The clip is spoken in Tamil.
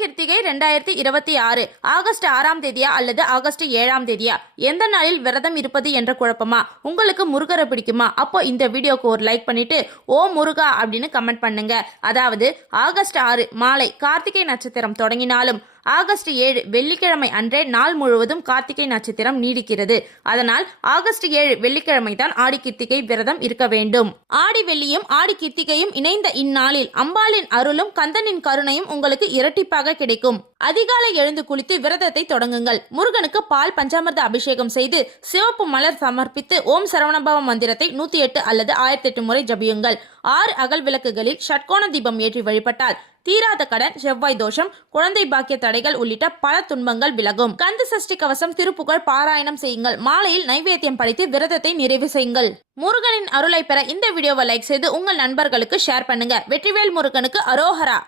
கிருத்திகை 2026 ஆகஸ்ட் 6ஆம் தேதியா அல்லது ஆகஸ்ட் 7ஆம் தேதியா? எந்த நாளில் விரதம் இருப்பது என்ற குழப்பமா? உங்களுக்கு முருகரை பிடிக்குமா? அப்போ இந்த வீடியோக்கு ஒரு லைக் பண்ணிட்டு ஓ முருகா அப்படின்னு கமெண்ட் பண்ணுங்க. அதாவது ஆகஸ்ட் 6 மாலை கார்த்திகை நட்சத்திரம் தொடங்கினாலும் ஆகஸ்ட் 7 வெள்ளிக்கிழமை அன்றே நாள் முழுவதும் கார்த்திகை நட்சத்திரம் நீடிக்கிறது. அதனால் ஆகஸ்ட் 7 வெள்ளிக்கிழமை தான் ஆடி கிருத்திகை விரதம் இருக்க வேண்டும். ஆடி வெள்ளியும் ஆடி கிருத்திகையும் இணைந்த இந்நாளில் அம்பாளின் அருளும் கந்தனின் கருணையும் உங்களுக்கு இரட்டிப்பாக கிடைக்கும். அதிகாலை எழுந்து குளித்து விரதத்தை தொடங்குங்கள். முருகனுக்கு பால் பஞ்சாமிர்த அபிஷேகம் செய்து சிவப்பு மலர் சமர்ப்பித்து ஓம் சரவணபவ மந்திரத்தை 108 அல்லது 1008 முறை ஜபியுங்கள். 6 அகல் விளக்குகளில் ஷட்கோண தீபம் ஏற்றி வழிபட்டால் தீராத கடன், செவ்வாய் தோஷம், குழந்தை பாக்கிய தடைகள் உள்ளிட்ட பல துன்பங்கள் விலகும். கந்த சஷ்டி கவசம் திருப்புகழ் பாராயணம் செய்யுங்கள். மாலையில் நைவேத்தியம் படைத்து விரதத்தை நிறைவு செய்யுங்கள். முருகனின் அருளை பெற இந்த வீடியோவை லைக் செய்து உங்கள் நண்பர்களுக்கு ஷேர் பண்ணுங்க. வெற்றிவேல் முருகனுக்கு அரோஹரா.